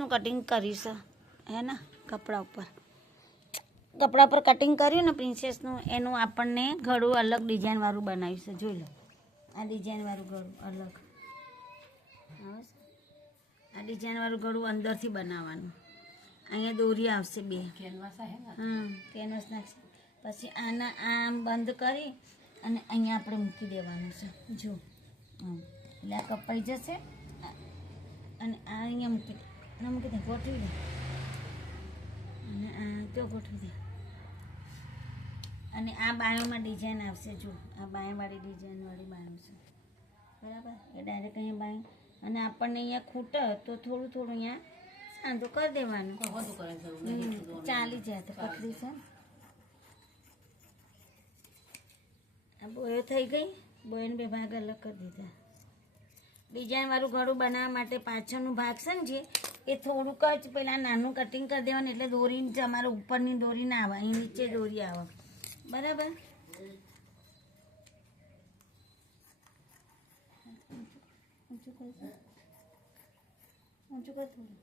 પ્રિન્સેસનું cutting કરીશ હે ને કપડા પર કટિંગ કર્યું ને પ્રિન્સેસનું એનું આપણને ગળું અલગ ડિઝાઇનવાળું બનાવીશું જોઈ લો આ ડિઝાઇનવાળું ગળું અલગ આ ડિઝાઇનવાળું ગળું અંદરથી બનાવવાનું અહીંયા દોરી આવશે બે કેનવાસ કેનવાસ નાખશે પછી આના આમ બંધ કરી અને અહીંયા આપણે મૂકી દેવાનું છે જો એટલે આ કપાઈ જશે અને આ અહીંયા મૂકી દે ગોઠવી દે અને આ તો ગોઠવી દે અને આ બાયોમાં ડિઝાઇન આવશે જો આ બાયોવાળી ડિઝાઇનવાળી બાયો છે બરાબર એ ડાયરેક્ટ અહીંયા બાયો અને આપણને અહીંયા ખૂટે તો થોડું થોડું અહીંયા સાંધો કરી દેવાનું ચાલી જાય તો પતલી છે આ બોયો થઈ ગઈ બોયને બે ભાગ અલગ કરી દીધા ડિઝાઇનવાળું ગળું બનાવવા માટે પાછળનું ભાગ છે ને જે એ થોડુંક જ પહેલાં નાનું કટિંગ કરી દેવાનું એટલે દોરી તમારે ઉપરની દોરી ના આવે અહીં નીચે દોરી આવે બરાબર ઊંચું કર થોડું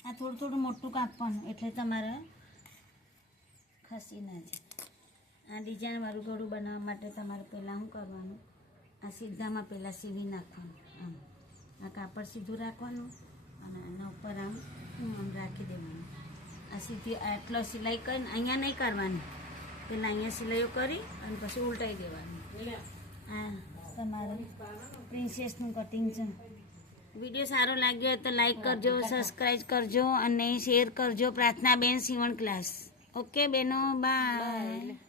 આ થોડું થોડું મોટું કાપવાનું એટલે તમારે ખસી ના જાય આ ડિઝાઇનવાળું ગળું બનાવવા માટે તમારે પહેલાં શું કરવાનું આ સીધામાં પહેલાં સીવી નાખવાનું આમ આ કાપડ સીધું રાખવાનું અને એના ઉપર આમ રાખી દેવાનું આ સીધી આટલો સિલાઈ કરીને અહીંયા નહીં કરવાની પહેલાં અહીંયા સિલાઈઓ કરી અને પછી ઉલટાઈ દેવાનું આ તમારે પ્રિન્સેસનું કટિંગ છે વિડીયો સારો લાગ્યો તો લાઈક કરજો સબસ્ક્રાઈબ કરજો અને શેર કરજો પ્રાર્થના બેન સીવણ ક્લાસ ઓકે બેનો બાય